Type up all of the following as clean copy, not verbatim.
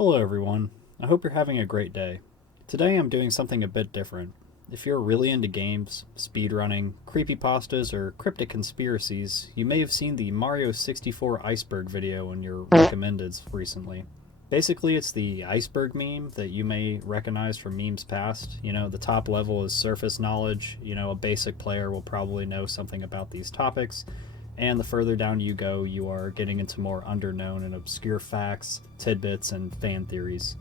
Hello everyone, I hope you're having a great day. Today I'm doing something a bit different. If you're really into games, speedrunning, creepypastas, or cryptic conspiracies, you may have seen the Mario 64 Iceberg video in your recommendeds recently. Basically, it's the Iceberg meme that you may recognize from memes past. The top level is surface knowledge, a basic player will probably know something about these topics, and the further down you go, you are getting into more underknown and obscure facts, tidbits, and fan theories.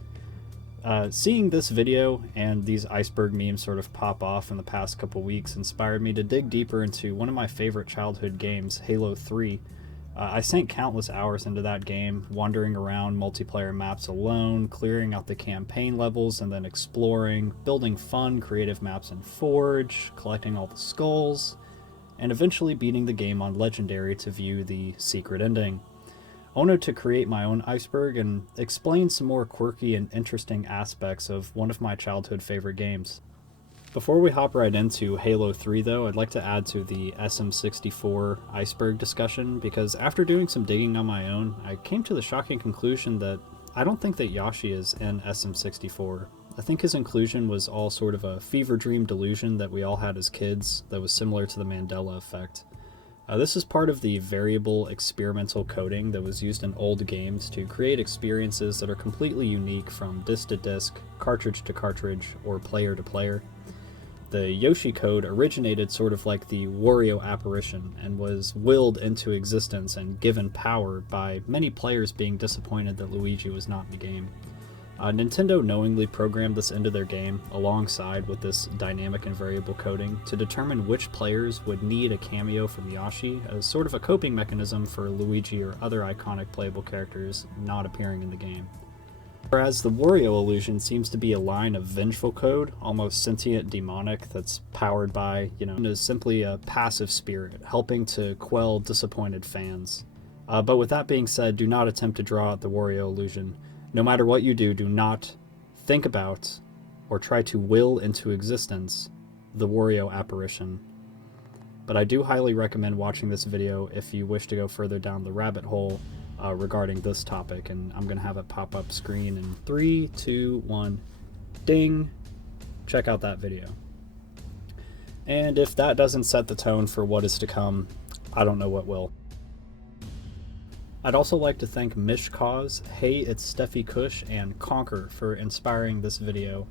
Seeing this video and these Iceberg memes sort of pop off in the past couple weeks inspired me to dig deeper into one of my favorite childhood games, Halo 3. I sank countless hours into that game, wandering around multiplayer maps alone, clearing out the campaign levels, and then exploring, building fun, creative maps in Forge, collecting all the skulls, and eventually beating the game on Legendary to view the secret ending. I wanted to create my own Iceberg and explain some more quirky and interesting aspects of one of my childhood favorite games. Before we hop right into Halo 3 though, I'd like to add to the SM64 Iceberg discussion because after doing some digging on my own, I came to the shocking conclusion that I don't think that Yoshi is in SM64. I think his inclusion was all sort of a fever dream delusion that we all had as kids that was similar to the Mandela effect. This is part of the variable experimental coding that was used in old games to create experiences that are completely unique from disc to disc, cartridge to cartridge, or player to player. The Yoshi code originated sort of like the Wario apparition and was willed into existence and given power by many players being disappointed that Luigi was not in the game. Nintendo knowingly programmed this into their game alongside with this dynamic and variable coding to determine which players would need a cameo from Yoshi as sort of a coping mechanism for Luigi or other iconic playable characters not appearing in the game. Whereas the Wario illusion seems to be a line of vengeful code, almost sentient demonic, that's powered by, is simply a passive spirit, helping to quell disappointed fans. But with that being said, do not attempt to draw out the Wario illusion. No matter what you do, do not think about or try to will into existence the Wario apparition. But I do highly recommend watching this video if you wish to go further down the rabbit hole regarding this topic, and I'm going to have it pop up screen in 3, 2, 1, ding! Check out that video. And if that doesn't set the tone for what is to come, I don't know what will. I'd also like to thank Mishcause, Hey It's Steffi Kush, and Conquer for inspiring this video.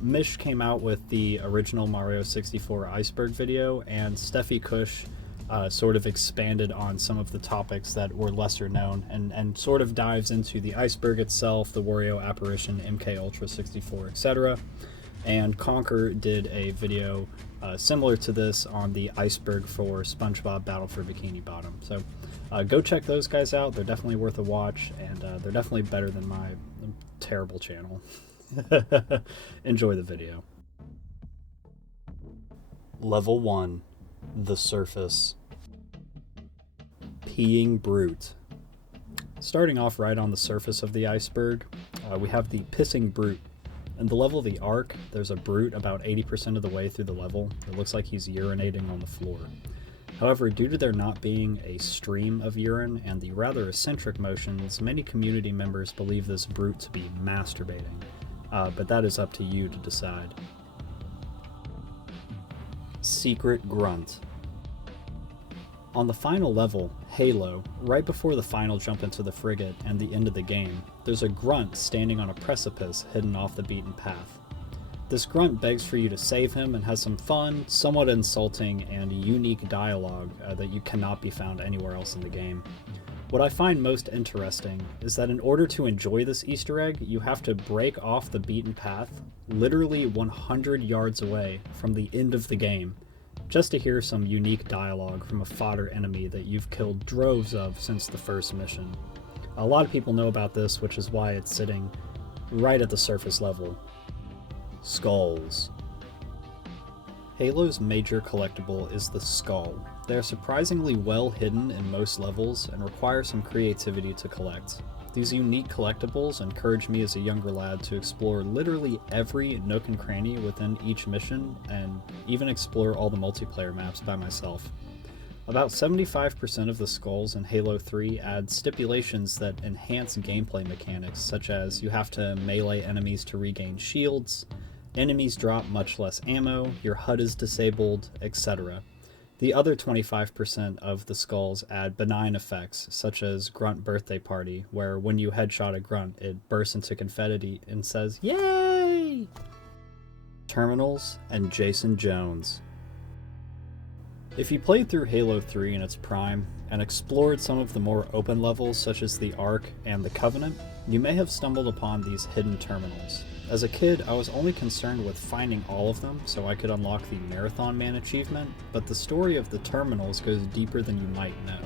Mish came out with the original Mario 64 Iceberg video, and Steffi Kush sort of expanded on some of the topics that were lesser known and sort of dives into the Iceberg itself, the Wario apparition, MK Ultra 64, etc. And Conquer did a video similar to this on the Iceberg for SpongeBob Battle for Bikini Bottom. So go check those guys out. They're definitely worth a watch, and they're definitely better than my terrible channel. Enjoy the video. Level 1. The Surface. Peeing Brute. Starting off right on the surface of the iceberg, we have the Pissing Brute. In the level of the Ark, there's a brute about 80% of the way through the level. It looks like he's urinating on the floor. However, due to there not being a stream of urine and the rather eccentric motions, many community members believe this brute to be masturbating. But that is up to you to decide. Secret Grunt. On the final level, Halo, right before the final jump into the frigate and the end of the game, there's a grunt standing on a precipice hidden off the beaten path. This grunt begs for you to save him and has some fun, somewhat insulting, and unique dialogue that you cannot be found anywhere else in the game. What I find most interesting is that in order to enjoy this Easter egg, you have to break off the beaten path literally 100 yards away from the end of the game, just to hear some unique dialogue from a fodder enemy that you've killed droves of since the first mission. A lot of people know about this, which is why it's sitting right at the surface level. Skulls. Halo's major collectible is the skull. They are surprisingly well hidden in most levels and require some creativity to collect. These unique collectibles encouraged me as a younger lad to explore literally every nook and cranny within each mission and even explore all the multiplayer maps by myself. About 75% of the skulls in Halo 3 add stipulations that enhance gameplay mechanics, such as you have to melee enemies to regain shields, enemies drop much less ammo, your HUD is disabled, etc. The other 25% of the skulls add benign effects, such as Grunt Birthday Party, where when you headshot a grunt, it bursts into confetti and says, "Yay!" Terminals and Jason Jones. If you played through Halo 3 in its prime, and explored some of the more open levels such as the Ark and the Covenant, you may have stumbled upon these hidden terminals. As a kid, I was only concerned with finding all of them so I could unlock the Marathon Man achievement, but the story of the terminals goes deeper than you might know.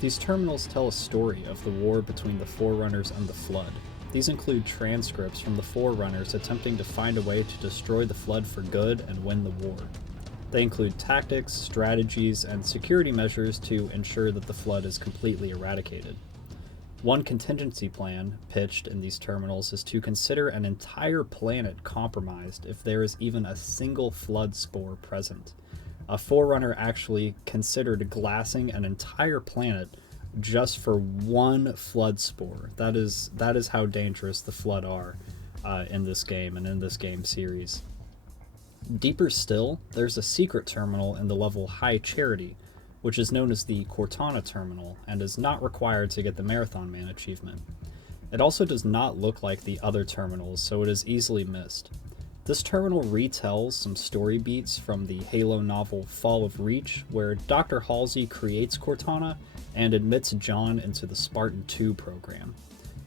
These terminals tell a story of the war between the Forerunners and the Flood. These include transcripts from the Forerunners attempting to find a way to destroy the Flood for good and win the war. They include tactics, strategies, and security measures to ensure that the Flood is completely eradicated. One contingency plan pitched in these terminals is to consider an entire planet compromised if there is even a single Flood spore present. A Forerunner actually considered glassing an entire planet just for one Flood spore. That is how dangerous the Flood are in this game and in this game series. Deeper still, there's a secret terminal in the level High Charity, which is known as the Cortana terminal and is not required to get the Marathon Man achievement. It also does not look like the other terminals, so it is easily missed. This terminal retells some story beats from the Halo novel Fall of Reach, where Dr. Halsey creates Cortana and admits John into the Spartan 2 program.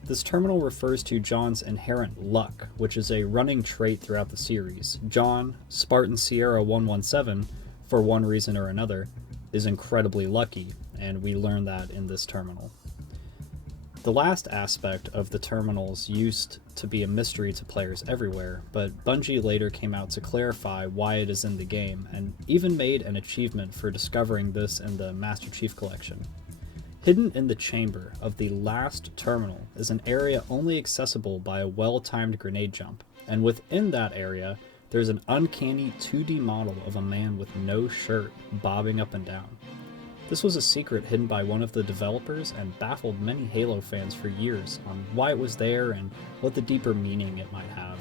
This terminal refers to John's inherent luck, which is a running trait throughout the series. John, Spartan Sierra 117, for one reason or another, is incredibly lucky, and we learn that in this terminal. The last aspect of the terminals used to be a mystery to players everywhere, but Bungie later came out to clarify why it is in the game, and even made an achievement for discovering this in the Master Chief Collection. Hidden in the chamber of the last terminal is an area only accessible by a well-timed grenade jump, and within that area, there's an uncanny 2D model of a man with no shirt bobbing up and down. This was a secret hidden by one of the developers and baffled many Halo fans for years on why it was there and what the deeper meaning it might have.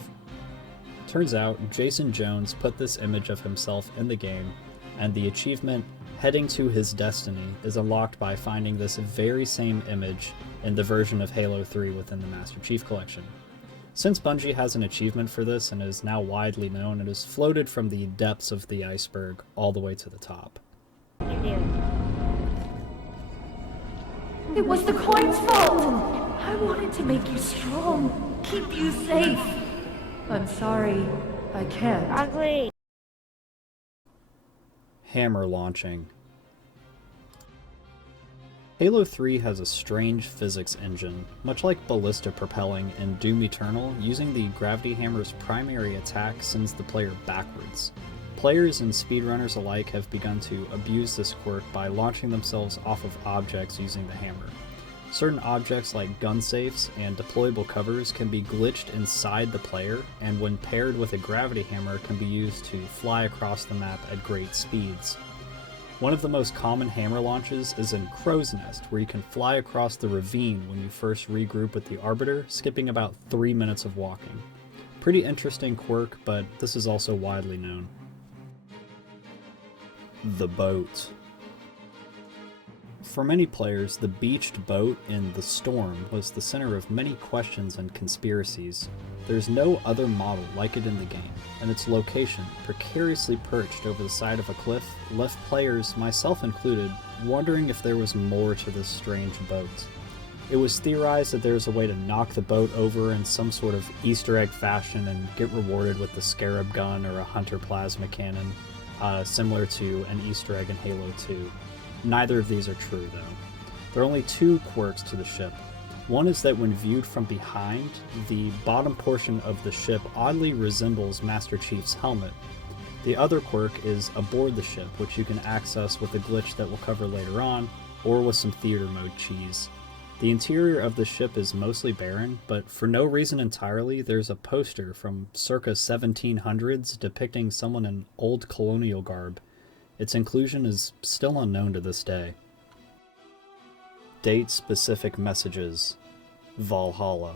Turns out, Jason Jones put this image of himself in the game, and the achievement Heading to His Destiny is unlocked by finding this very same image in the version of Halo 3 within the Master Chief Collection. Since Bungie has an achievement for this and is now widely known, it has floated from the depths of the iceberg all the way to the top. It was the coin's fault! I wanted to make you strong, keep you safe. I'm sorry, I can't. Ugly. Hammer launching. Halo 3 has a strange physics engine, much like ballista propelling in Doom Eternal. Using the gravity hammer's primary attack sends the player backwards. Players and speedrunners alike have begun to abuse this quirk by launching themselves off of objects using the hammer. Certain objects like gun safes and deployable covers can be glitched inside the player, and when paired with a gravity hammer can be used to fly across the map at great speeds. One of the most common hammer launches is in Crow's Nest, where you can fly across the ravine when you first regroup with the Arbiter, skipping about 3 minutes of walking. Pretty interesting quirk, but this is also widely known. The boat. For many players, the beached boat in The Storm was the center of many questions and conspiracies. There's no other model like it in the game, and its location, precariously perched over the side of a cliff, left players, myself included, wondering if there was more to this strange boat. It was theorized that there was a way to knock the boat over in some sort of Easter egg fashion and get rewarded with the Scarab gun or a Hunter plasma cannon, similar to an Easter egg in Halo 2. Neither of these are true, though. There are only two quirks to the ship. One is that when viewed from behind, the bottom portion of the ship oddly resembles Master Chief's helmet. The other quirk is aboard the ship, which you can access with a glitch that we'll cover later on, or with some theater mode cheese. The interior of the ship is mostly barren, but for no reason entirely, there's a poster from circa 1700s depicting someone in old colonial garb. Its inclusion is still unknown to this day. Date-specific messages. Valhalla.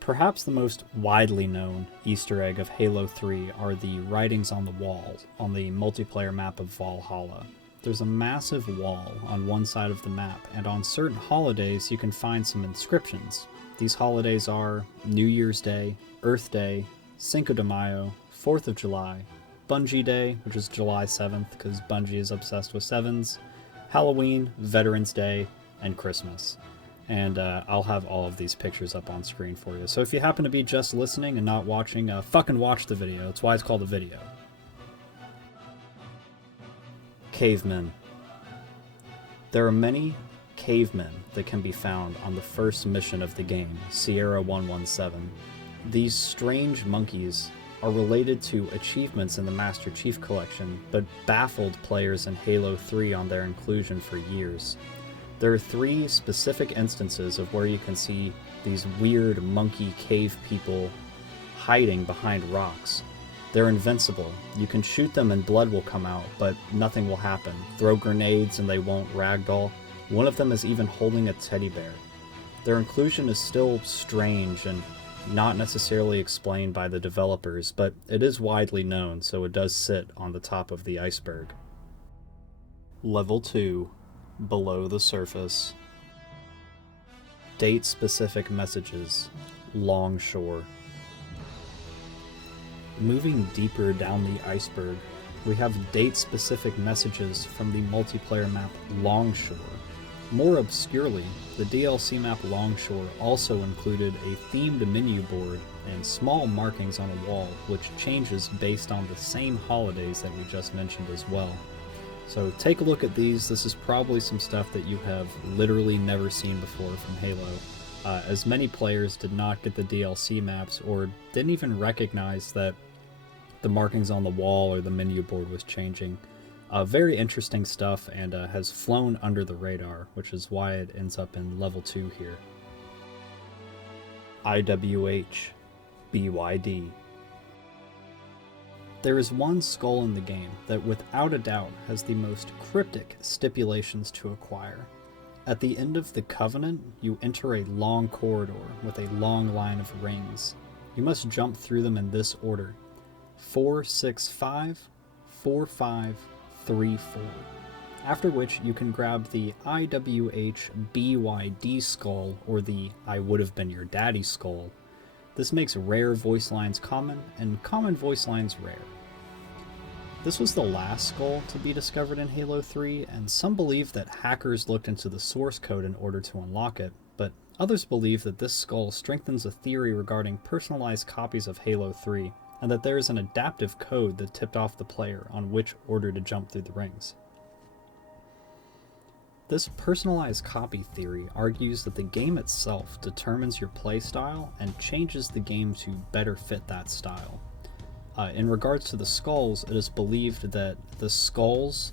Perhaps the most widely known Easter egg of Halo 3 are the writings on the wall on the multiplayer map of Valhalla. There's a massive wall on one side of the map, and on certain holidays you can find some inscriptions. These holidays are New Year's Day, Earth Day, Cinco de Mayo, 4th of July, Bungie Day, which is July 7th because Bungie is obsessed with sevens, Halloween, Veterans Day, and Christmas. And I'll have all of these pictures up on screen for you. So if you happen to be just listening and not watching, fucking watch the video. That's why it's called a video. Cavemen. There are many cavemen that can be found on the first mission of the game, Sierra 117. These strange monkeys are related to achievements in the Master Chief Collection, but baffled players in Halo 3 on their inclusion for years. There are 3 specific instances of where you can see these weird monkey cave people hiding behind rocks. They're invincible. You can shoot them and blood will come out, but nothing will happen. Throw grenades and they won't ragdoll. One of them is even holding a teddy bear. Their inclusion is still strange and not necessarily explained by the developers, but it is widely known, so it does sit on the top of the iceberg. Level 2. Below the surface. Date-specific messages. Longshore. Moving deeper down the iceberg, we have date-specific messages from the multiplayer map Longshore. More obscurely, the DLC map Longshore also included a themed menu board and small markings on a wall, which changes based on the same holidays that we just mentioned as well. So take a look at these. This is probably some stuff that you have literally never seen before from Halo, as many players did not get the DLC maps or didn't even recognize that the markings on the wall or the menu board was changing. Very interesting stuff, and has flown under the radar, which is why it ends up in level 2 here. IWHBYD. There is one skull in the game that without a doubt has the most cryptic stipulations to acquire. At the end of the Covenant, you enter a long corridor with a long line of rings. You must jump through them in this order: 4, 6, 5, 4, 5, 3, 4. After which you can grab the IWHBYD skull, or the I would have been your daddy skull. This makes rare voice lines common, and common voice lines rare. This was the last skull to be discovered in Halo 3, and some believe that hackers looked into the source code in order to unlock it, but others believe that this skull strengthens a theory regarding personalized copies of Halo 3, and that there is an adaptive code that tipped off the player on which order to jump through the rings. This personalized copy theory argues that the game itself determines your playstyle and changes the game to better fit that style. In regards to the skulls, it is believed that the skulls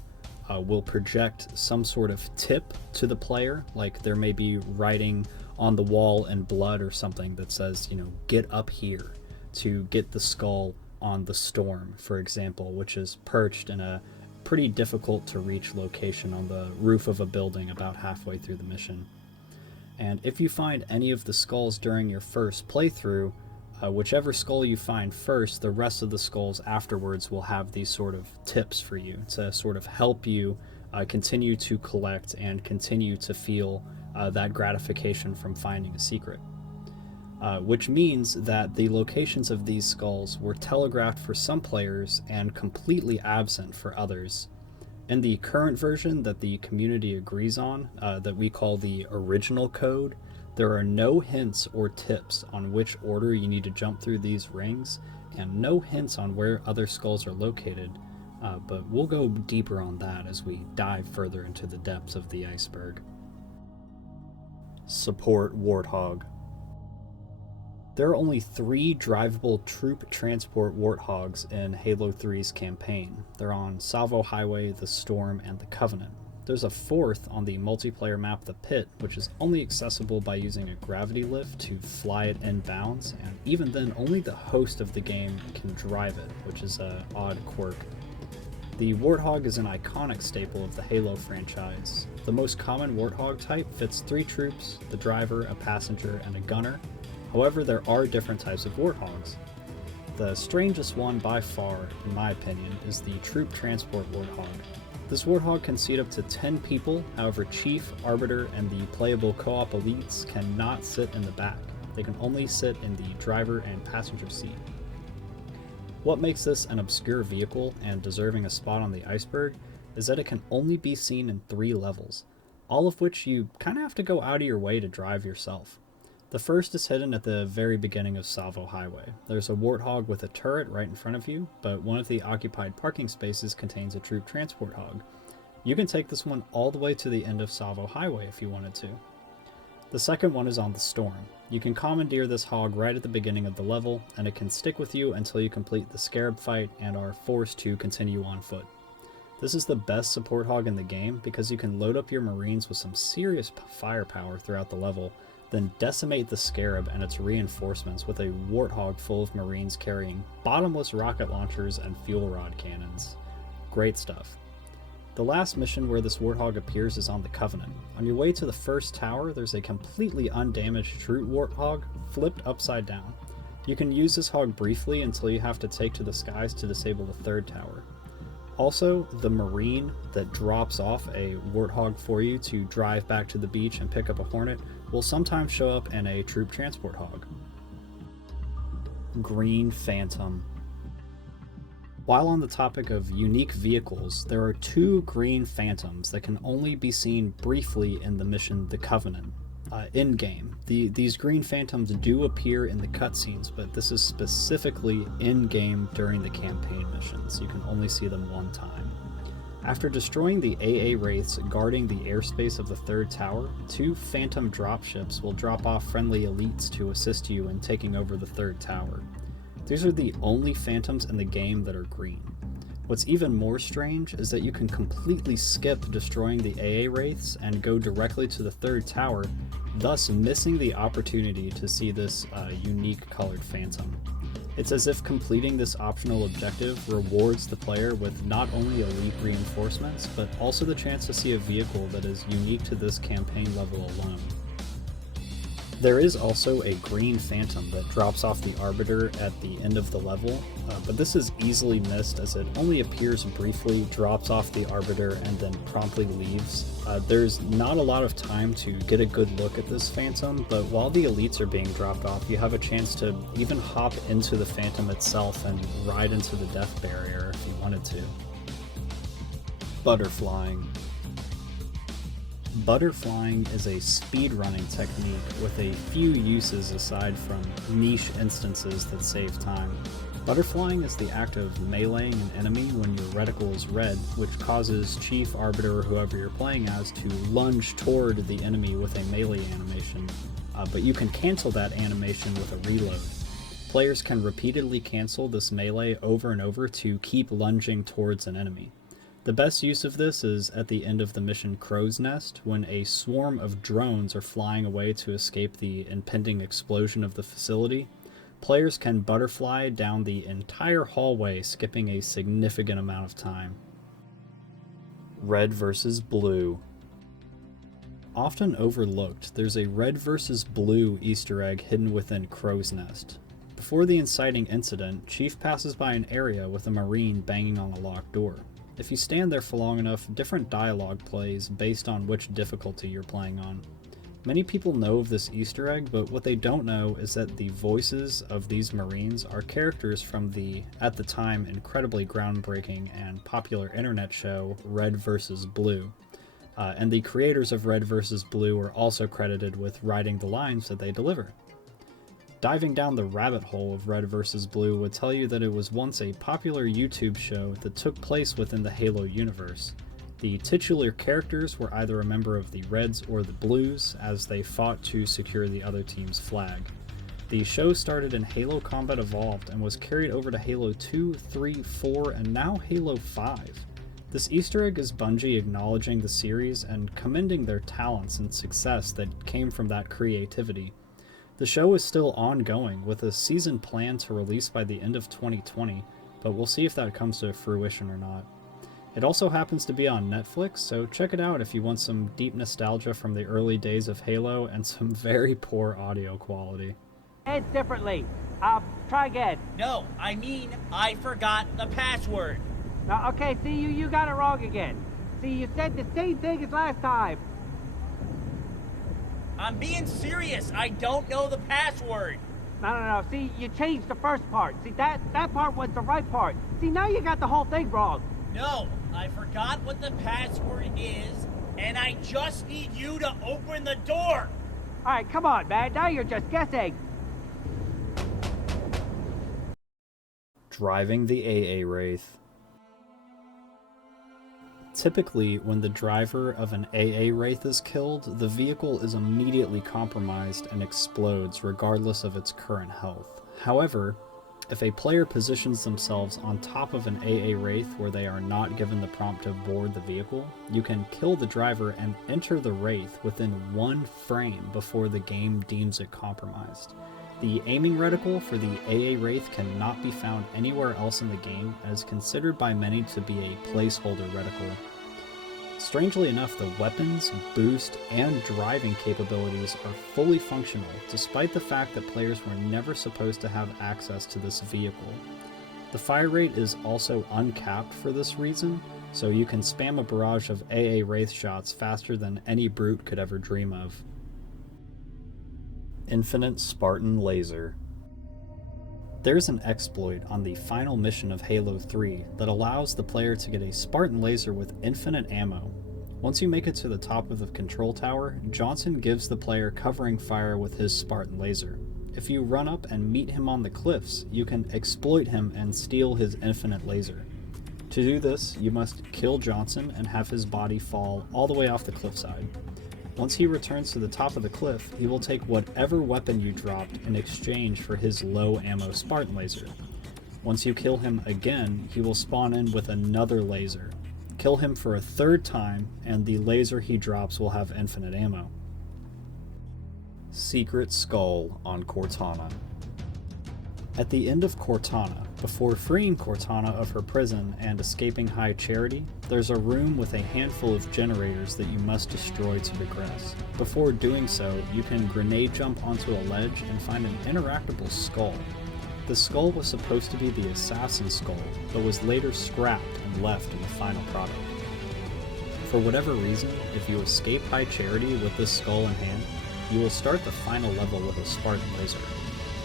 will project some sort of tip to the player, like there may be writing on the wall in blood or something that says, get up here, to get the skull on the storm, for example, which is perched in a pretty difficult to reach location on the roof of a building about halfway through the mission. And if you find any of the skulls during your first playthrough, whichever skull you find first, the rest of the skulls afterwards will have these sort of tips for you to sort of help you continue to collect and continue to feel that gratification from finding a secret. Which means that the locations of these skulls were telegraphed for some players and completely absent for others. In the current version that the community agrees on, that we call the original code, there are no hints or tips on which order you need to jump through these rings, and no hints on where other skulls are located, but we'll go deeper on that as we dive further into the depths of the iceberg. Support Warthog. There are only 3 drivable troop transport Warthogs in Halo 3's campaign. They're on Salvo Highway, the Storm, and the Covenant. There's a 4th on the multiplayer map The Pit, which is only accessible by using a gravity lift to fly it in bounds, and even then only the host of the game can drive it, which is an odd quirk. The Warthog is an iconic staple of the Halo franchise. The most common Warthog type fits 3 troops, the driver, a passenger, and a gunner. However, there are different types of Warthogs. The strangest one by far, in my opinion, is the Troop Transport Warthog. This Warthog can seat up to 10 people, however Chief, Arbiter, and the playable co-op elites cannot sit in the back. They can only sit in the driver and passenger seat. What makes this an obscure vehicle and deserving a spot on the Iceberg is that it can only be seen in 3 levels, all of which you kinda have to go out of your way to drive yourself. The first is hidden at the very beginning of Salvo Highway. There's a Warthog with a turret right in front of you, but one of the occupied parking spaces contains a troop transport hog. You can take this one all the way to the end of Salvo Highway if you wanted to. The second one is on the Storm. You can commandeer this hog right at the beginning of the level, and it can stick with you until you complete the Scarab fight and are forced to continue on foot. This is the best support hog in the game because you can load up your Marines with some serious firepower throughout the level, then decimate the Scarab and its reinforcements with a Warthog full of Marines carrying bottomless rocket launchers and fuel rod cannons. Great stuff. The last mission where this Warthog appears is on the Covenant. On your way to the first tower, there's a completely undamaged Troop Warthog flipped upside down. You can use this hog briefly until you have to take to the skies to disable the third tower. Also, the Marine that drops off a Warthog for you to drive back to the beach and pick up a Hornet will sometimes show up in a troop transport hog. Green Phantom. While on the topic of unique vehicles, there are 2 Green Phantoms that can only be seen briefly in the mission The Covenant. In-game. These Green Phantoms do appear in the cutscenes, but this is specifically in-game during the campaign missions. You can only see them one time. After destroying the AA Wraiths guarding the airspace of the third tower, 2 Phantom dropships will drop off friendly elites to assist you in taking over the third tower. These are the only Phantoms in the game that are green. What's even more strange is that you can completely skip destroying the AA Wraiths and go directly to the third tower, thus missing the opportunity to see this unique colored Phantom. It's as if completing this optional objective rewards the player with not only elite reinforcements, but also the chance to see a vehicle that is unique to this campaign level alone. There is also a Green Phantom that drops off the Arbiter at the end of the level, but this is easily missed as it only appears briefly, drops off the Arbiter, and then promptly leaves. There's not a lot of time to get a good look at this Phantom, but while the elites are being dropped off, you have a chance to even hop into the Phantom itself and ride into the death barrier if you wanted to. Butterflying. Butterflying is a speedrunning technique with a few uses aside from niche instances that save time. Butterflying is the act of meleeing an enemy when your reticle is red, which causes Chief, Arbiter, or whoever you're playing as to lunge toward the enemy with a melee animation, but you can cancel that animation with a reload. Players can repeatedly cancel this melee over and over to keep lunging towards an enemy. The best use of this is at the end of the mission Crow's Nest, when a swarm of drones are flying away to escape the impending explosion of the facility. Players can butterfly down the entire hallway, skipping a significant amount of time. Red versus Blue. Often overlooked, there's a Red versus Blue Easter egg hidden within Crow's Nest. Before the inciting incident, Chief passes by an area with a Marine banging on a locked door. If you stand there for long enough, different dialogue plays based on which difficulty you're playing on. Many people know of this Easter egg, but what they don't know is that the voices of these Marines are characters from the, at the time, incredibly groundbreaking and popular internet show Red vs. Blue. And the creators of Red vs. Blue are also credited with writing the lines that they deliver. Diving down the rabbit hole of Red vs. Blue would tell you that it was once a popular YouTube show that took place within the Halo universe. The titular characters were either a member of the Reds or the Blues, as they fought to secure the other team's flag. The show started in Halo Combat Evolved and was carried over to Halo 2, 3, 4, and now Halo 5. This Easter egg is Bungie acknowledging the series and commending their talents and success that came from that creativity. The show is still ongoing, with a season planned to release by the end of 2020, but we'll see if that comes to fruition or not. It also happens to be on Netflix, so check it out if you want some deep nostalgia from the early days of Halo and some very poor audio quality. It's differently. Try again. No, I mean, I forgot the password. Okay, see, you got it wrong again. See, you said the same thing as last time. I'm being serious. I don't know the password. No. See, you changed the first part. See, that part was the right part. See, now you got the whole thing wrong. No, I forgot what the password is, and I just need you to open the door. All right, come on, man. Now you're just guessing. Driving the AA Wraith. Typically, when the driver of an AA Wraith is killed, the vehicle is immediately compromised and explodes regardless of its current health. However, if a player positions themselves on top of an AA Wraith where they are not given the prompt to board the vehicle, you can kill the driver and enter the Wraith within 1 frame before the game deems it compromised. The aiming reticle for the AA Wraith cannot be found anywhere else in the game and is considered by many to be a placeholder reticle. Strangely enough, the weapons, boost, and driving capabilities are fully functional, despite the fact that players were never supposed to have access to this vehicle. The fire rate is also uncapped for this reason, so you can spam a barrage of AA Wraith shots faster than any brute could ever dream of. Infinite Spartan Laser. There's an exploit on the final mission of Halo 3 that allows the player to get a Spartan laser with infinite ammo. Once you make it to the top of the control tower, Johnson gives the player covering fire with his Spartan laser. If you run up and meet him on the cliffs, you can exploit him and steal his infinite laser. To do this, you must kill Johnson and have his body fall all the way off the cliffside. Once he returns to the top of the cliff, he will take whatever weapon you dropped in exchange for his low ammo Spartan laser. Once you kill him again, he will spawn in with another laser. Kill him for a 3rd time, and the laser he drops will have infinite ammo. Secret Skull on Cortana. At the end of Cortana, before freeing Cortana of her prison and escaping High Charity, there's a room with a handful of generators that you must destroy to progress. Before doing so, you can grenade jump onto a ledge and find an interactable skull. The skull was supposed to be the assassin skull, but was later scrapped and left in the final product. For whatever reason, if you escape High Charity with this skull in hand, you will start the final level with a Spartan laser.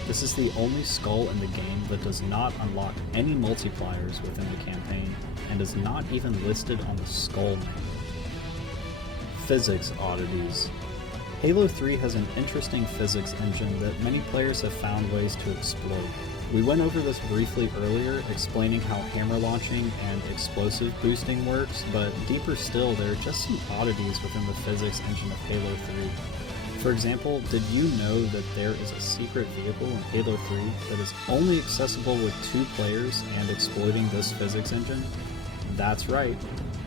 This is the only skull in the game that does not unlock any multipliers within the campaign, and is not even listed on the skull name. Physics Oddities. Halo 3 has an interesting physics engine that many players have found ways to exploit. We went over this briefly earlier, explaining how hammer launching and explosive boosting works, but deeper still, there are just some oddities within the physics engine of Halo 3. For example, did you know that there is a secret vehicle in Halo 3 that is only accessible with 2 players and exploiting this physics engine? That's right,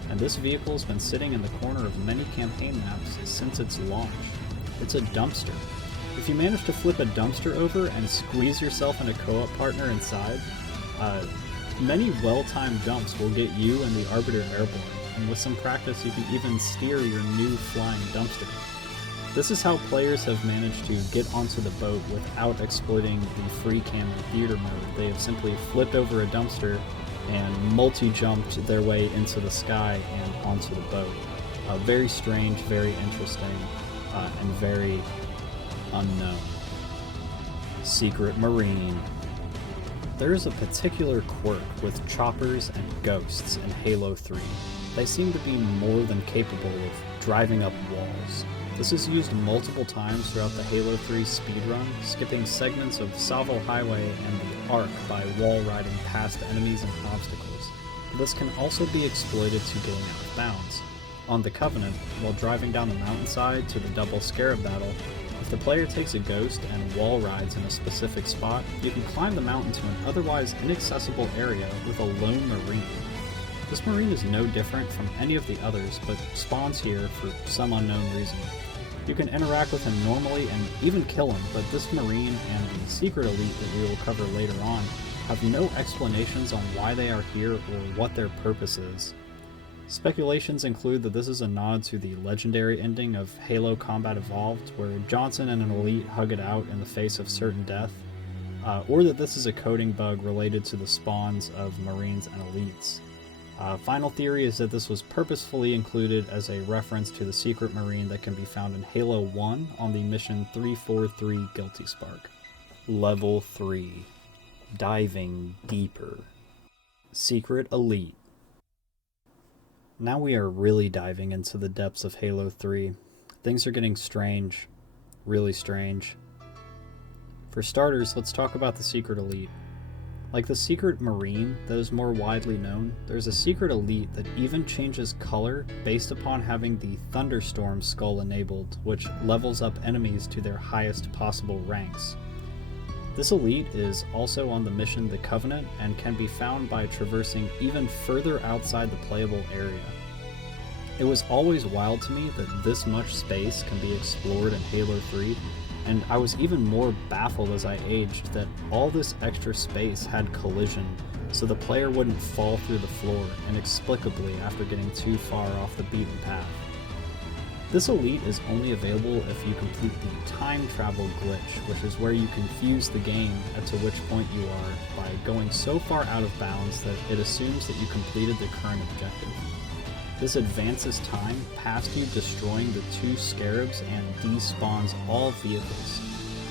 and this vehicle has been sitting in the corner of many campaign maps since its launch. It's a dumpster. If you manage to flip a dumpster over and squeeze yourself and a co-op partner inside, many well-timed dumps will get you and the Arbiter airborne, and with some practice you can even steer your new flying dumpster. This is how players have managed to get onto the boat without exploiting the free cam and theater mode. They have simply flipped over a dumpster and multi-jumped their way into the sky and onto the boat. Very strange, very interesting, and very unknown. Secret Marine. There is a particular quirk with choppers and ghosts in Halo 3. They seem to be more than capable of driving up walls. This is used multiple times throughout the Halo 3 speedrun, skipping segments of Salvo Highway and the Arc by wall riding past enemies and obstacles. This can also be exploited to gain out of bounds. On the Covenant, while driving down the mountainside to the double Scarab battle, if the player takes a ghost and wall rides in a specific spot, you can climb the mountain to an otherwise inaccessible area with a lone Marine. This Marine is no different from any of the others, but spawns here for some unknown reason. You can interact with him normally and even kill him, but this Marine and the secret elite that we will cover later on have no explanations on why they are here or what their purpose is. Speculations include that this is a nod to the legendary ending of Halo Combat Evolved, where Johnson and an elite hug it out in the face of certain death, or that this is a coding bug related to the spawns of Marines and elites. Final theory is that this was purposefully included as a reference to the secret Marine that can be found in Halo 1 on the mission 343 Guilty Spark. Level 3. Diving deeper. Secret Elite. Now we are really diving into the depths of Halo 3. Things are getting strange. Really strange. For starters, let's talk about the Secret Elite. Like the Secret Marine that is more widely known, there's a Secret Elite that even changes color based upon having the Thunderstorm skull enabled, which levels up enemies to their highest possible ranks. This elite is also on the mission The Covenant and can be found by traversing even further outside the playable area. It was always wild to me that this much space can be explored in Halo 3, and I was even more baffled as I aged that all this extra space had collision, so the player wouldn't fall through the floor inexplicably after getting too far off the beaten path. This elite is only available if you complete the time travel glitch, which is where you confuse the game as to which point you are by going so far out of bounds that it assumes that you completed the current objective. This advances time past you destroying the 2 scarabs and despawns all vehicles.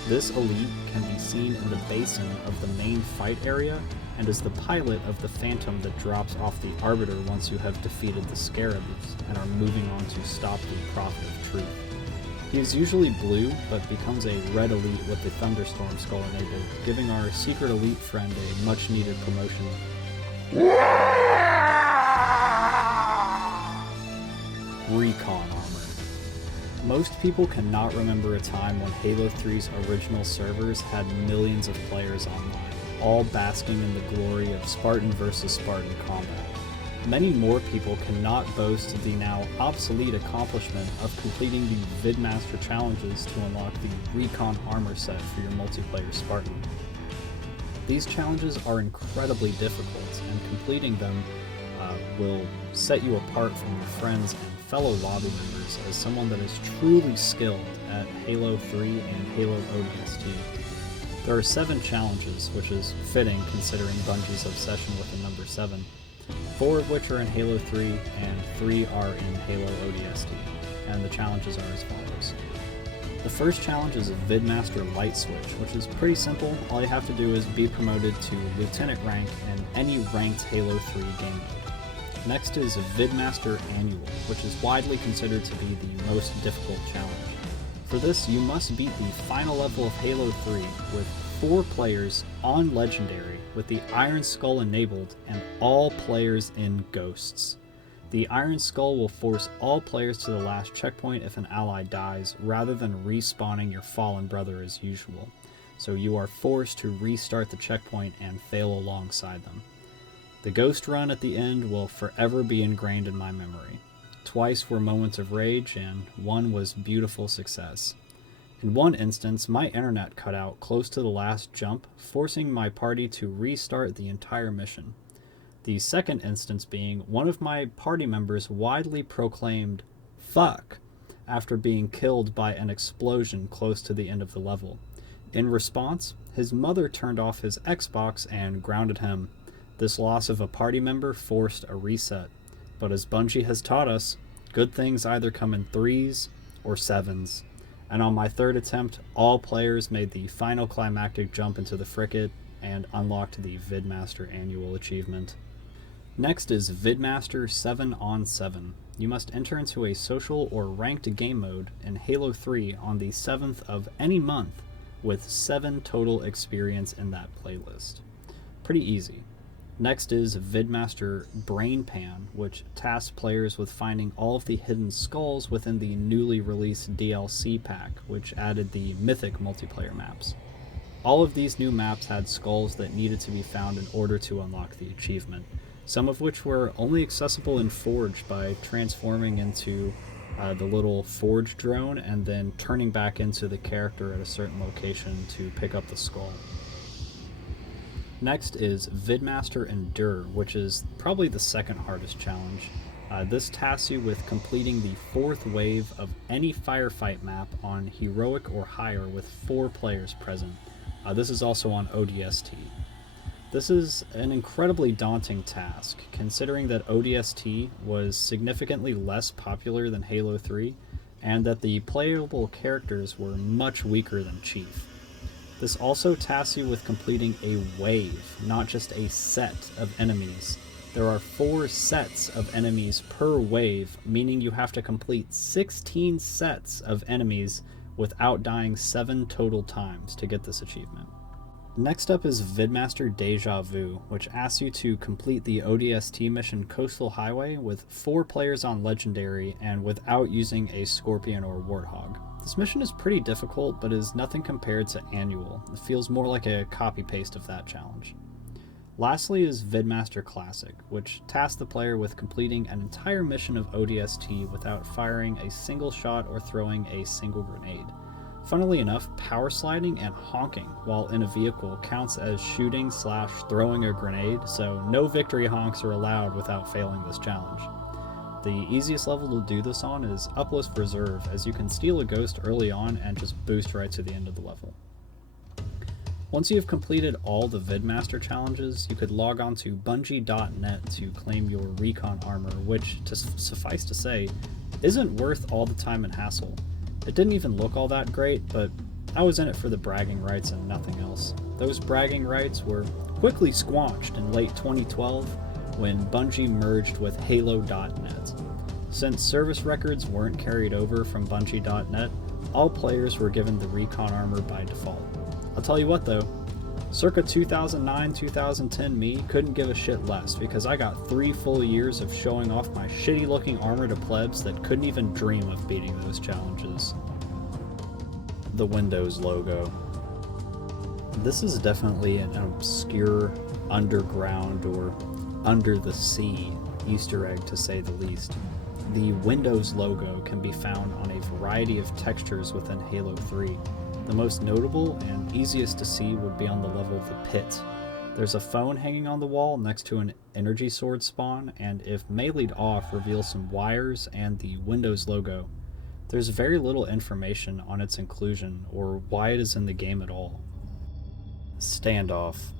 This elite can be seen in the basin of the main fight area and is the pilot of the Phantom that drops off the Arbiter once you have defeated the scarabs and are moving on to stop the Prophet of Truth. He is usually blue, but becomes a red elite with the Thunderstorm skull enabled, giving our secret elite friend a much needed promotion. Recon armor. Most people cannot remember a time when Halo 3's original servers had millions of players online, all basking in the glory of Spartan versus Spartan combat. Many more people cannot boast the now obsolete accomplishment of completing the VidMaster challenges to unlock the Recon armor set for your multiplayer Spartan. These challenges are incredibly difficult, and completing them will set you apart from your friends and fellow lobby members as someone that is truly skilled at Halo 3 and Halo ODST. There are 7 challenges, which is fitting considering Bungie's obsession with the number 7, 4 of which are in Halo 3 and 3 are in Halo ODST, and the challenges are as follows. The first challenge is a VidMaster light switch, which is pretty simple. All you have to do is be promoted to Lieutenant rank in any ranked Halo 3 game mode. Next is a VidMaster Annual, which is widely considered to be the most difficult challenge. For this, you must beat the final level of Halo 3 with 4 players on Legendary with the Iron Skull enabled and all players in Ghosts. The Iron Skull will force all players to the last checkpoint if an ally dies, rather than respawning your fallen brother as usual, so you are forced to restart the checkpoint and fail alongside them. The Ghost run at the end will forever be ingrained in my memory. Twice were moments of rage, and one was beautiful success. In one instance, my internet cut out close to the last jump, forcing my party to restart the entire mission. The second instance being one of my party members widely proclaimed, "Fuck," after being killed by an explosion close to the end of the level. In response, his mother turned off his Xbox and grounded him. This loss of a party member forced a reset, but as Bungie has taught us, good things either come in 3s or 7s, and on my 3rd attempt, all players made the final climactic jump into the fricate and unlocked the VidMaster Annual achievement. Next is VidMaster 7 on 7. You must enter into a social or ranked game mode in Halo 3 on the 7th of any month with 7 total experience in that playlist. Pretty easy. Next is VidMaster Brain Pan, which tasks players with finding all of the hidden skulls within the newly released DLC pack, which added the Mythic multiplayer maps. All of these new maps had skulls that needed to be found in order to unlock the achievement, some of which were only accessible in Forge by transforming into the little Forge drone and then turning back into the character at a certain location to pick up the skull. Next is VidMaster Endure, which is probably the second hardest challenge. This tasks you with completing the 4th wave of any firefight map on Heroic or higher with 4 players present. This is also on ODST. This is an incredibly daunting task, considering that ODST was significantly less popular than Halo 3, and that the playable characters were much weaker than Chief. This also tasks you with completing a wave, not just a set of enemies. There are 4 sets of enemies per wave, meaning you have to complete 16 sets of enemies without dying 7 total times to get this achievement. Next up is Vidmaster Deja Vu, which asks you to complete the ODST mission Coastal Highway with 4 players on Legendary and without using a Scorpion or Warthog. This mission is pretty difficult, but is nothing compared to Annual. It feels more like a copy-paste of that challenge. Lastly is Vidmaster Classic, which tasks the player with completing an entire mission of ODST without firing a single shot or throwing a single grenade. Funnily enough, power sliding and honking while in a vehicle counts as shooting/throwing a grenade, so no victory honks are allowed without failing this challenge. The easiest level to do this on is Uplist Reserve, as you can steal a ghost early on and just boost right to the end of the level. Once you have completed all the Vidmaster challenges, you could log on to Bungie.net to claim your recon armor, which, to suffice to say, isn't worth all the time and hassle. It didn't even look all that great, but I was in it for the bragging rights and nothing else. Those bragging rights were quickly squanched in late 2012 when Bungie merged with Halo.net. Since service records weren't carried over from Bungie.net, all players were given the recon armor by default. I'll tell you what though, circa 2009-2010 me couldn't give a shit less because I got 3 full years of showing off my shitty looking armor to plebs that couldn't even dream of beating those challenges. The Windows logo. This is definitely an obscure, underground, or under the sea Easter egg to say the least. The Windows logo can be found on a variety of textures within Halo 3. The most notable and easiest to see would be on the level of the pit. There's a phone hanging on the wall next to an energy sword spawn, and if melee'd off, reveals some wires and the Windows logo. There's very little information on its inclusion or why it is in the game at all. Standoff.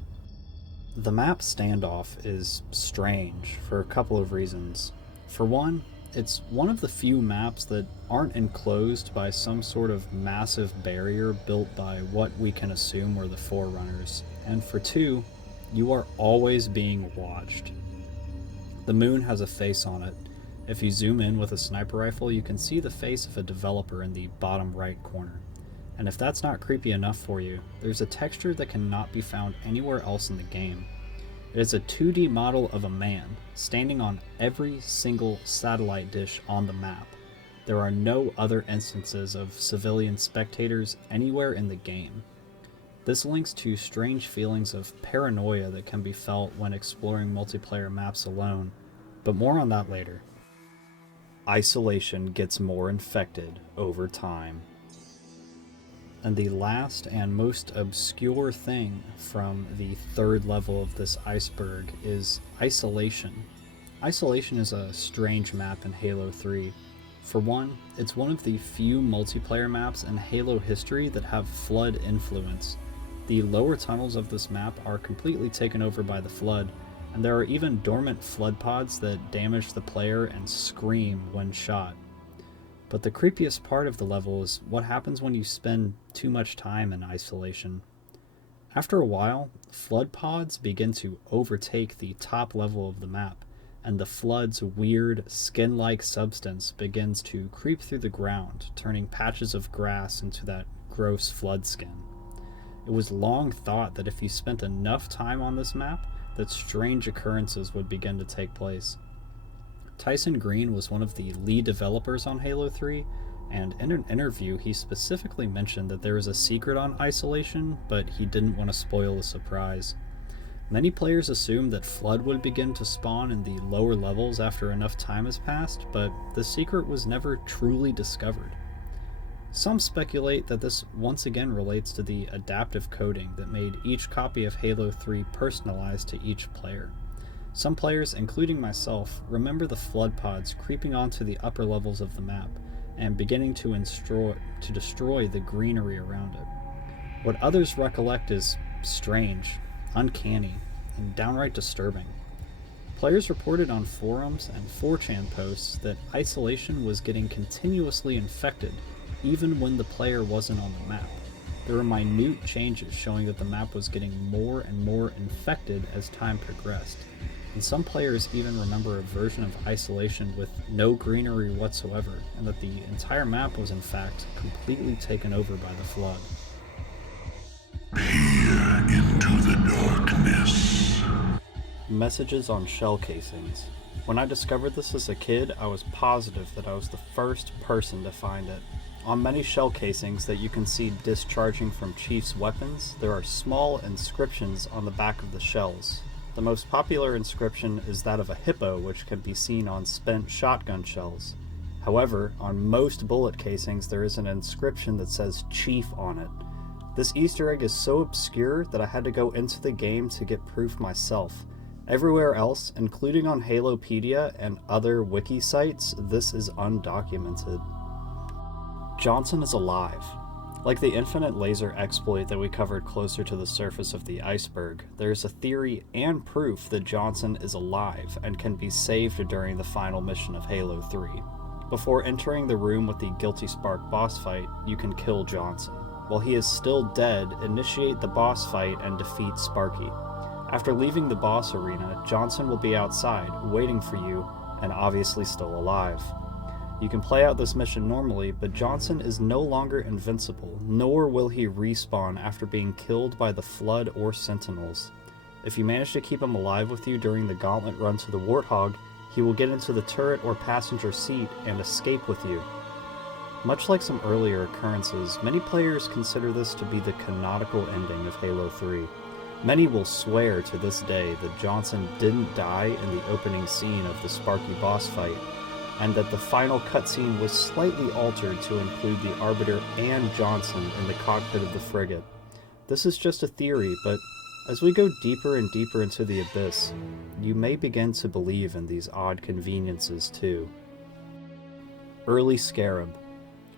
The map Standoff is strange for a couple of reasons. For one, it's one of the few maps that aren't enclosed by some sort of massive barrier built by what we can assume were the Forerunners. And for two, you are always being watched. The moon has a face on it. If you zoom in with a sniper rifle, you can see the face of a developer in the bottom right corner. And if that's not creepy enough for you, there's a texture that cannot be found anywhere else in the game. It is a 2D model of a man, standing on every single satellite dish on the map. There are no other instances of civilian spectators anywhere in the game. This links to strange feelings of paranoia that can be felt when exploring multiplayer maps alone, but more on that later. Isolation gets more infected over time. And the last and most obscure thing from the third level of this iceberg is Isolation. Isolation is a strange map in Halo 3. For one, it's one of the few multiplayer maps in Halo history that have flood influence. The lower tunnels of this map are completely taken over by the flood, and there are even dormant flood pods that damage the player and scream when shot. But the creepiest part of the level is what happens when you spend too much time in Isolation. After a while, flood pods begin to overtake the top level of the map, and the flood's weird, skin-like substance begins to creep through the ground, turning patches of grass into that gross flood skin. It was long thought that if you spent enough time on this map, that strange occurrences would begin to take place. Tyson Green was one of the lead developers on Halo 3, and in an interview he specifically mentioned that there was a secret on Isolation, but he didn't want to spoil the surprise. Many players assumed that Flood would begin to spawn in the lower levels after enough time has passed, but the secret was never truly discovered. Some speculate that this once again relates to the adaptive coding that made each copy of Halo 3 personalized to each player. Some players, including myself, remember the flood pods creeping onto the upper levels of the map and beginning to destroy the greenery around it. What others recollect is strange, uncanny, and downright disturbing. Players reported on forums and 4chan posts that Isolation was getting continuously infected even when the player wasn't on the map. There were minute changes showing that the map was getting more and more infected as time progressed, and some players even remember a version of Isolation with no greenery whatsoever, and that the entire map was in fact completely taken over by the flood. Peer into the darkness. Messages on shell casings. When I discovered this as a kid, I was positive that I was the first person to find it. On many shell casings that you can see discharging from Chief's weapons, there are small inscriptions on the back of the shells. The most popular inscription is that of a hippo, which can be seen on spent shotgun shells. However, on most bullet casings there is an inscription that says Chief on it. This Easter egg is so obscure that I had to go into the game to get proof myself. Everywhere else, including on Halopedia and other wiki sites, this is undocumented. Johnson is alive. Like the infinite laser exploit that we covered closer to the surface of the iceberg, there is a theory and proof that Johnson is alive and can be saved during the final mission of Halo 3. Before entering the room with the Guilty Spark boss fight, you can kill Johnson. While he is still dead, initiate the boss fight and defeat Sparky. After leaving the boss arena, Johnson will be outside, waiting for you, and obviously still alive. You can play out this mission normally, but Johnson is no longer invincible, nor will he respawn after being killed by the Flood or Sentinels. If you manage to keep him alive with you during the gauntlet run to the Warthog, he will get into the turret or passenger seat and escape with you. Much like some earlier occurrences, many players consider this to be the canonical ending of Halo 3. Many will swear to this day that Johnson didn't die in the opening scene of the Sparky boss fight, and that the final cutscene was slightly altered to include the Arbiter and Johnson in the cockpit of the frigate. This is just a theory, but as we go deeper and deeper into the abyss, you may begin to believe in these odd conveniences too. Early Scarab.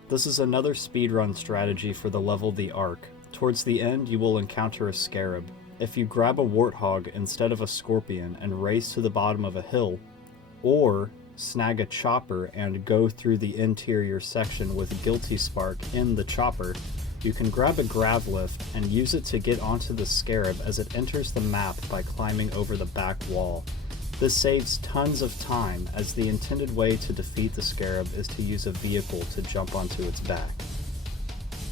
This is another speedrun strategy for the level The Ark. Towards the end, you will encounter a Scarab. If you grab a Warthog instead of a Scorpion and race to the bottom of a hill, or snag a chopper and go through the interior section with Guilty Spark in the chopper, you can grab a grav lift and use it to get onto the Scarab as it enters the map by climbing over the back wall. This saves tons of time, as the intended way to defeat the Scarab is to use a vehicle to jump onto its back.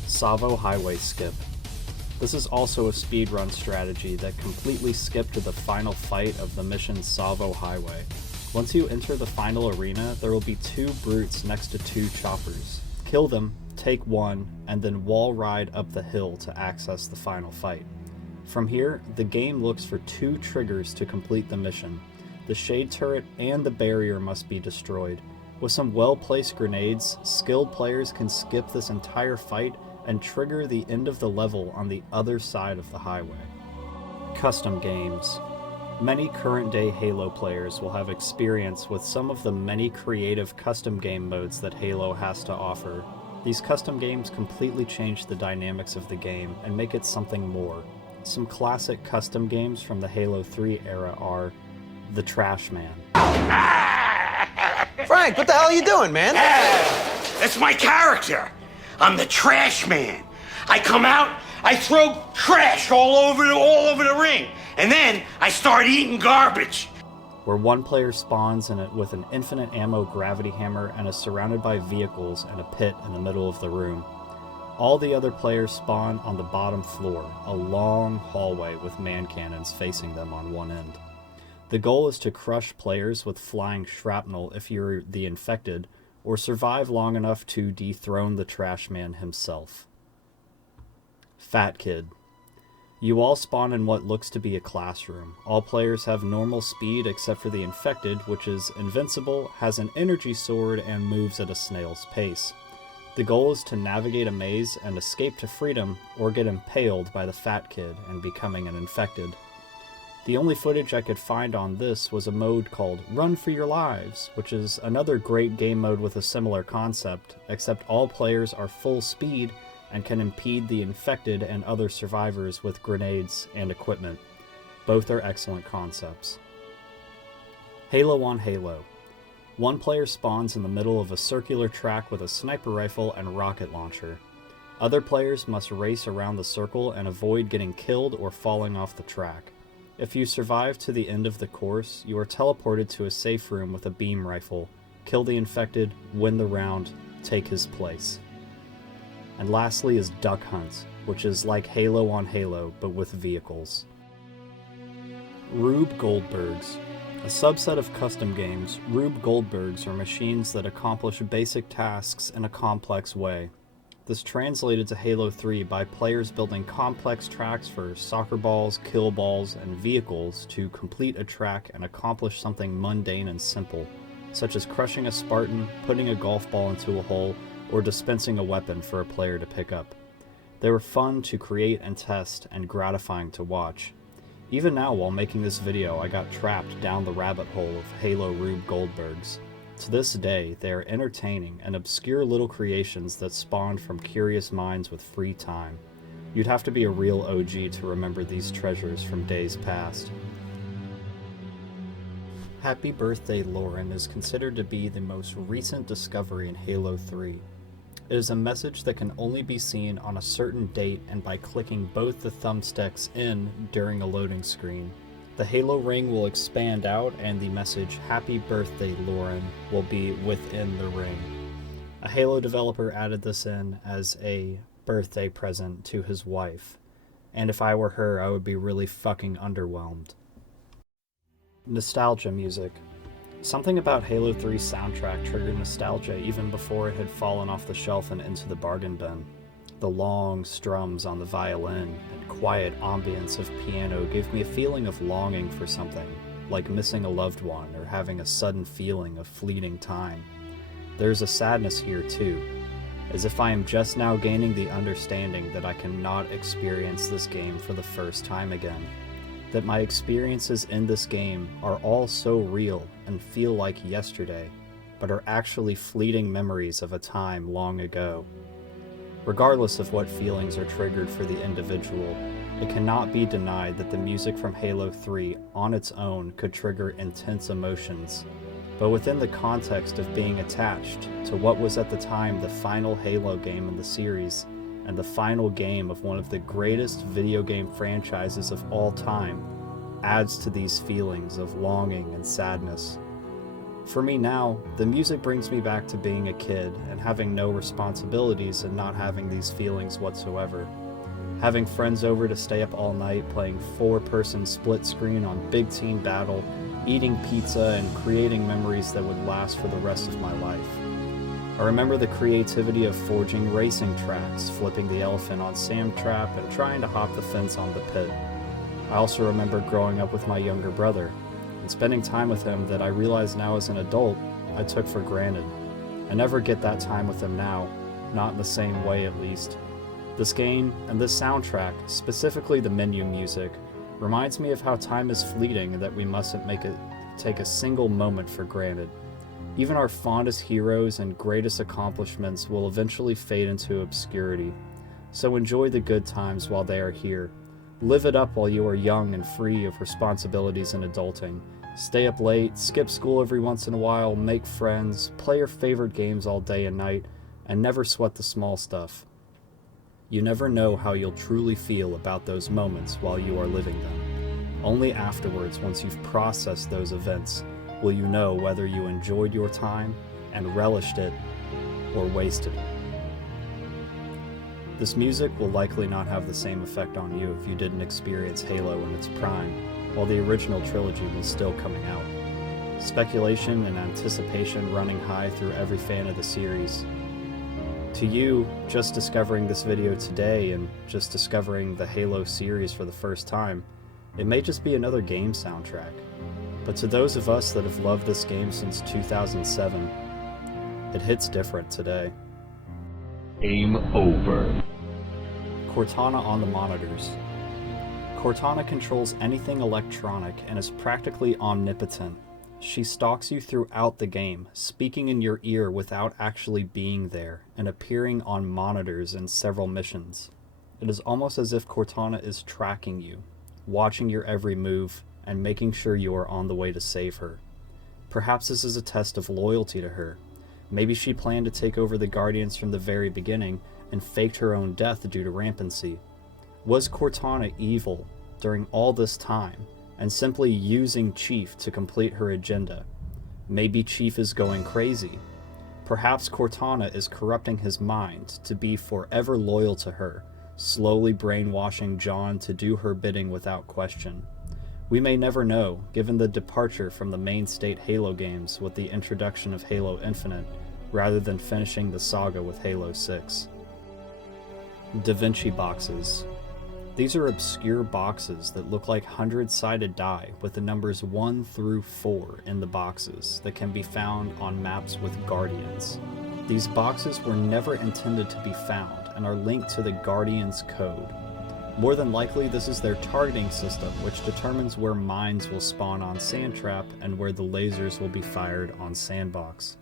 Savo Highway Skip. This is also a speedrun strategy that completely skipped the final fight of the mission Savo Highway. Once you enter the final arena, there will be 2 brutes next to 2 choppers. Kill them, take one, and then wall ride up the hill to access the final fight. From here, the game looks for 2 triggers to complete the mission. The shade turret and the barrier must be destroyed. With some well-placed grenades, skilled players can skip this entire fight and trigger the end of the level on the other side of the highway. Custom games. Many current-day Halo players will have experience with some of the many creative custom game modes that Halo has to offer. These custom games completely change the dynamics of the game and make it something more. Some classic custom games from the Halo 3 era are The Trash Man. Frank, what the hell are you doing, man? That's my character. I'm the trash man. I come out, I throw trash all over the ring, and then I start eating garbage. Where one player spawns in it with an infinite ammo gravity hammer and is surrounded by vehicles and a pit in the middle of the room. All the other players spawn on the bottom floor, a long hallway with man cannons facing them on one end. The goal is to crush players with flying shrapnel if you're the infected, or survive long enough to dethrone the trash man himself. Fat Kid. You all spawn in what looks to be a classroom. All players have normal speed except for the infected, which is invincible, has an energy sword, and moves at a snail's pace. The goal is to navigate a maze and escape to freedom, or get impaled by the Fat Kid and becoming an infected. The only footage I could find on this was a mode called Run for Your Lives, which is another great game mode with a similar concept, except all players are full speed and can impede the infected and other survivors with grenades and equipment. Both are excellent concepts. Halo on Halo. One player spawns in the middle of a circular track with a sniper rifle and rocket launcher. Other players must race around the circle and avoid getting killed or falling off the track. If you survive to the end of the course, you are teleported to a safe room with a beam rifle, kill the infected, win the round, take his place. And lastly is Duck Hunt, which is like Halo on Halo, but with vehicles. Rube Goldbergs. A subset of custom games, Rube Goldbergs are machines that accomplish basic tasks in a complex way. This translated to Halo 3 by players building complex tracks for soccer balls, kill balls, and vehicles to complete a track and accomplish something mundane and simple, such as crushing a Spartan, putting a golf ball into a hole, or dispensing a weapon for a player to pick up. They were fun to create and test, and gratifying to watch. Even now, while making this video, I got trapped down the rabbit hole of Halo Rube Goldbergs. To this day, they are entertaining and obscure little creations that spawned from curious minds with free time. You'd have to be a real OG to remember these treasures from days past. Happy Birthday Lauren is considered to be the most recent discovery in Halo 3. It is a message that can only be seen on a certain date and by clicking both the thumbsticks in during a loading screen. The Halo ring will expand out and the message Happy Birthday Lauren will be within the ring. A Halo developer added this in as a birthday present to his wife, and if I were her, I would be really fucking underwhelmed. Nostalgia music. Something about Halo 3's soundtrack triggered nostalgia even before it had fallen off the shelf and into the bargain bin. The long strums on the violin and quiet ambience of piano gave me a feeling of longing for something, like missing a loved one or having a sudden feeling of fleeting time. There's a sadness here too, as if I am just now gaining the understanding that I cannot experience this game for the first time again. That my experiences in this game are all so real and feel like yesterday, but are actually fleeting memories of a time long ago. Regardless of what feelings are triggered for the individual, it cannot be denied that the music from Halo 3 on its own could trigger intense emotions, but within the context of being attached to what was at the time the final Halo game in the series, and the final game of one of the greatest video game franchises of all time, adds to these feelings of longing and sadness. For me now, the music brings me back to being a kid and having no responsibilities and not having these feelings whatsoever. Having friends over to stay up all night playing 4-person split screen on Big Team Battle, eating pizza and creating memories that would last for the rest of my life. I remember the creativity of forging racing tracks, flipping the elephant on Sam Trap, and trying to hop the fence on the pit. I also remember growing up with my younger brother, and spending time with him that I realize now as an adult I took for granted. I never get that time with him now, not in the same way at least. This game, and this soundtrack, specifically the menu music, reminds me of how time is fleeting and that we mustn't take a single moment for granted. Even our fondest heroes and greatest accomplishments will eventually fade into obscurity. So enjoy the good times while they are here. Live it up while you are young and free of responsibilities and adulting. Stay up late, skip school every once in a while, make friends, play your favorite games all day and night, and never sweat the small stuff. You never know how you'll truly feel about those moments while you are living them. Only afterwards, once you've processed those events, will you know whether you enjoyed your time and relished it or wasted it. This music will likely not have the same effect on you if you didn't experience Halo in its prime, while the original trilogy was still coming out. Speculation and anticipation running high through every fan of the series. To you, just discovering this video today and just discovering the Halo series for the first time, it may just be another game soundtrack. But to those of us that have loved this game since 2007, it hits different today. Game over. Cortana on the monitors. Cortana controls anything electronic and is practically omnipotent. She stalks you throughout the game, speaking in your ear without actually being there, and appearing on monitors in several missions. It is almost as if Cortana is tracking you, watching your every move, and making sure you are on the way to save her. Perhaps this is a test of loyalty to her. Maybe she planned to take over the Guardians from the very beginning and faked her own death due to rampancy. Was Cortana evil during all this time and simply using Chief to complete her agenda? Maybe Chief is going crazy. Perhaps Cortana is corrupting his mind to be forever loyal to her, slowly brainwashing John to do her bidding without question. We may never know, given the departure from the main-state Halo games with the introduction of Halo Infinite, rather than finishing the saga with Halo 6. Da Vinci boxes. These are obscure boxes that look like 100-sided die with the numbers 1 through 4 in the boxes that can be found on maps with Guardians. These boxes were never intended to be found and are linked to the Guardians code. More than likely, this is their targeting system, which determines where mines will spawn on Sandtrap and where the lasers will be fired on Sandbox.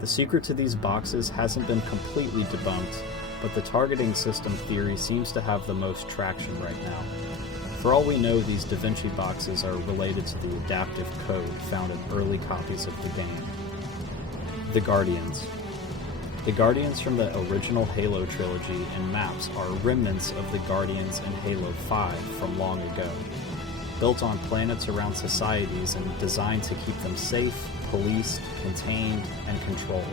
The secret to these boxes hasn't been completely debunked, but the targeting system theory seems to have the most traction right now. For all we know, these Da Vinci boxes are related to the adaptive code found in early copies of the game. The Guardians. The Guardians from the original Halo trilogy and maps are remnants of the Guardians in Halo 5 from long ago, built on planets around societies and designed to keep them safe, policed, contained, and controlled.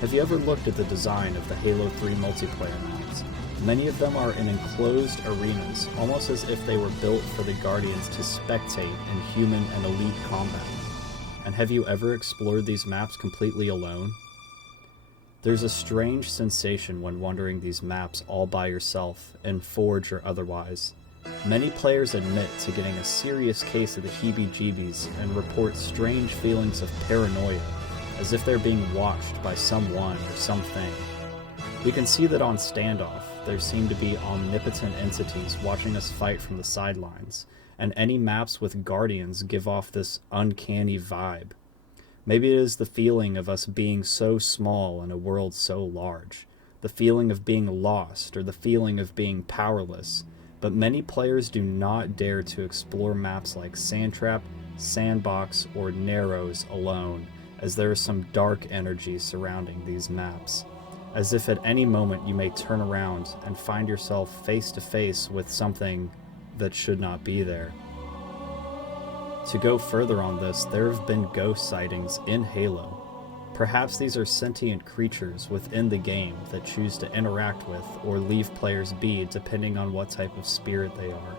Have you ever looked at the design of the Halo 3 multiplayer maps? Many of them are in enclosed arenas, almost as if they were built for the Guardians to spectate in human and elite combat. And have you ever explored these maps completely alone? There's a strange sensation when wandering these maps all by yourself, in Forge or otherwise. Many players admit to getting a serious case of the heebie-jeebies and report strange feelings of paranoia, as if they're being watched by someone or something. We can see that on Standoff, there seem to be omnipotent entities watching us fight from the sidelines, and any maps with Guardians give off this uncanny vibe. Maybe it is the feeling of us being so small in a world so large, the feeling of being lost, or the feeling of being powerless, but many players do not dare to explore maps like Sandtrap, Sandbox, or Narrows alone, as there is some dark energy surrounding these maps, as if at any moment you may turn around and find yourself face to face with something that should not be there. To go further on this, there have been ghost sightings in Halo. Perhaps these are sentient creatures within the game that choose to interact with or leave players be depending on what type of spirit they are.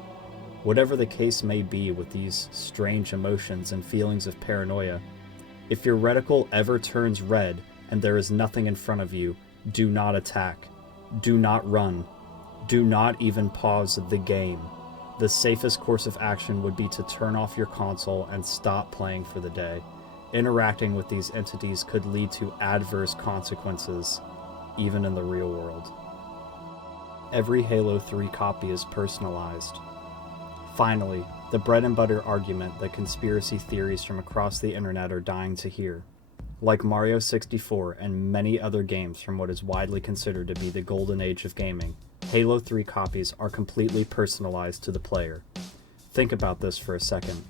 Whatever the case may be with these strange emotions and feelings of paranoia, if your reticle ever turns red and there is nothing in front of you, do not attack. Do not run. Do not even pause the game. The safest course of action would be to turn off your console and stop playing for the day. Interacting with these entities could lead to adverse consequences, even in the real world. Every Halo 3 copy is personalized. Finally, the bread and butter argument that conspiracy theories from across the internet are dying to hear. Like Mario 64 and many other games from what is widely considered to be the golden age of gaming, Halo 3 copies are completely personalized to the player. Think about this for a second.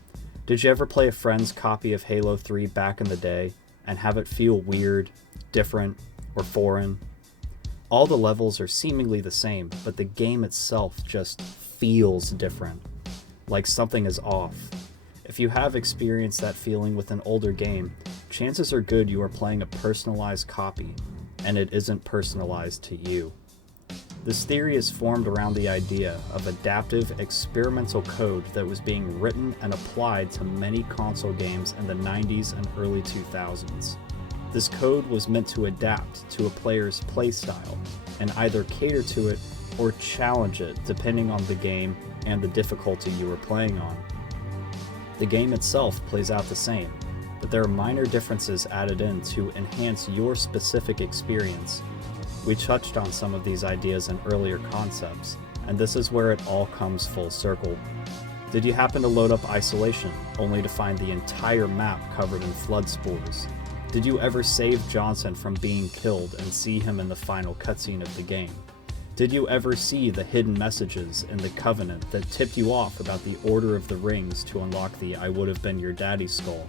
Did you ever play a friend's copy of Halo 3 back in the day and have it feel weird, different, or foreign? All the levels are seemingly the same, but the game itself just feels different, like something is off. If you have experienced that feeling with an older game, chances are good you are playing a personalized copy, and it isn't personalized to you. This theory is formed around the idea of adaptive experimental code that was being written and applied to many console games in the 90s and early 2000s. This code was meant to adapt to a player's playstyle and either cater to it or challenge it depending on the game and the difficulty you were playing on. The game itself plays out the same, but there are minor differences added in to enhance your specific experience. We touched on some of these ideas in earlier concepts, and this is where it all comes full circle. Did you happen to load up Isolation, only to find the entire map covered in flood spores? Did you ever save Johnson from being killed and see him in the final cutscene of the game? Did you ever see the hidden messages in the Covenant that tipped you off about the Order of the Rings to unlock the I Would Have Been Your Daddy skull?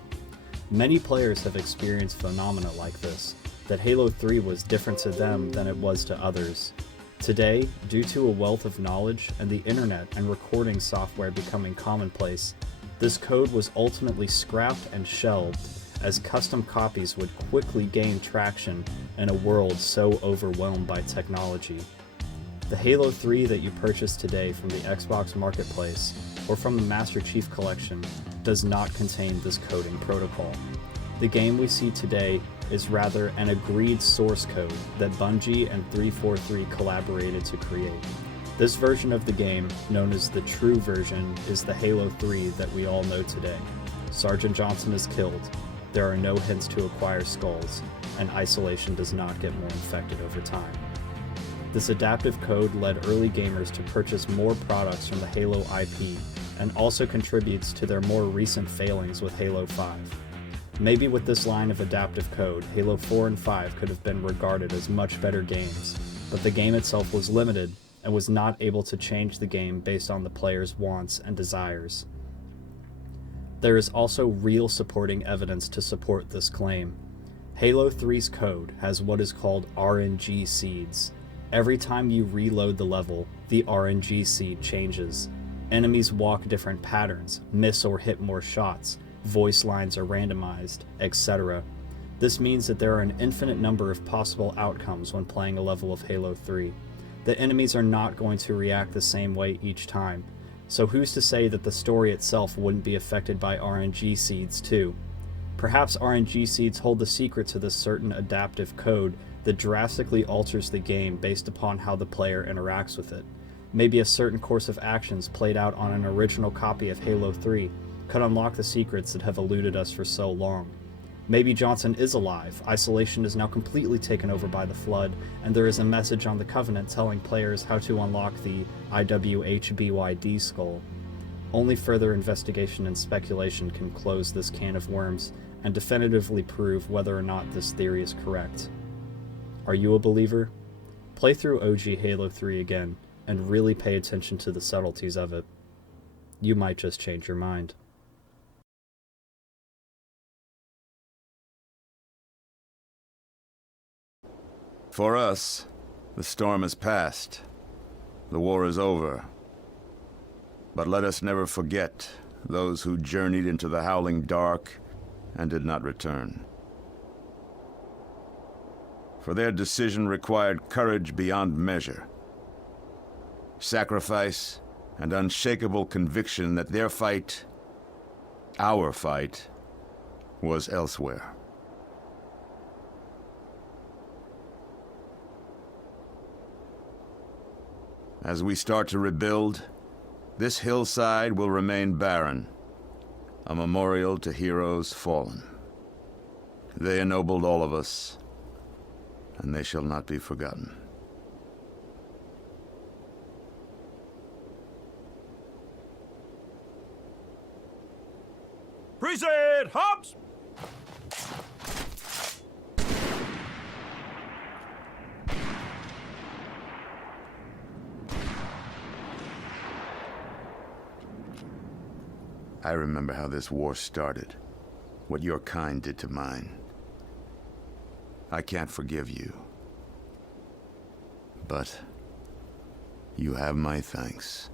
Many players have experienced phenomena like this, that Halo 3 was different to them than it was to others. Today, due to a wealth of knowledge and the internet and recording software becoming commonplace, this code was ultimately scrapped and shelved, as custom copies would quickly gain traction in a world so overwhelmed by technology. The Halo 3 that you purchase today from the Xbox Marketplace or from the Master Chief Collection does not contain this coding protocol. The game we see today is rather an agreed source code that Bungie and 343 collaborated to create. This version of the game, known as the true version, is the Halo 3 that we all know today. Sergeant Johnson is killed, there are no hints to acquire skulls, and Isolation does not get more infected over time. This adaptive code led early gamers to purchase more products from the Halo IP, and also contributes to their more recent failings with Halo 5. Maybe with this line of adaptive code, Halo 4 and 5 could have been regarded as much better games, but the game itself was limited and was not able to change the game based on the player's wants and desires. There is also real supporting evidence to support this claim. Halo 3's code has what is called RNG seeds. Every time you reload the level, the RNG seed changes. Enemies walk different patterns, miss or hit more shots, voice lines are randomized, etc. This means that there are an infinite number of possible outcomes when playing a level of Halo 3. The enemies are not going to react the same way each time, so who's to say that the story itself wouldn't be affected by RNG seeds too? Perhaps RNG seeds hold the secret to this certain adaptive code that drastically alters the game based upon how the player interacts with it. Maybe a certain course of actions played out on an original copy of Halo 3 could unlock the secrets that have eluded us for so long. Maybe Johnson is alive, Isolation is now completely taken over by the Flood, and there is a message on the Covenant telling players how to unlock the IWHBYD skull. Only further investigation and speculation can close this can of worms and definitively prove whether or not this theory is correct. Are you a believer? Play through OG Halo 3 again, and really pay attention to the subtleties of it. You might just change your mind. For us, the storm has passed. The war is over. But let us never forget those who journeyed into the howling dark and did not return. For their decision required courage beyond measure, sacrifice, and unshakable conviction that their fight, our fight, was elsewhere. As we start to rebuild, this hillside will remain barren, a memorial to heroes fallen. They ennobled all of us, and they shall not be forgotten. Present hops! I remember how this war started, what your kind did to mine. I can't forgive you, but you have my thanks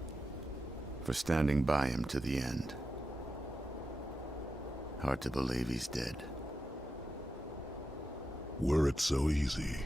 for standing by him to the end. Hard to believe he's dead. Were it so easy.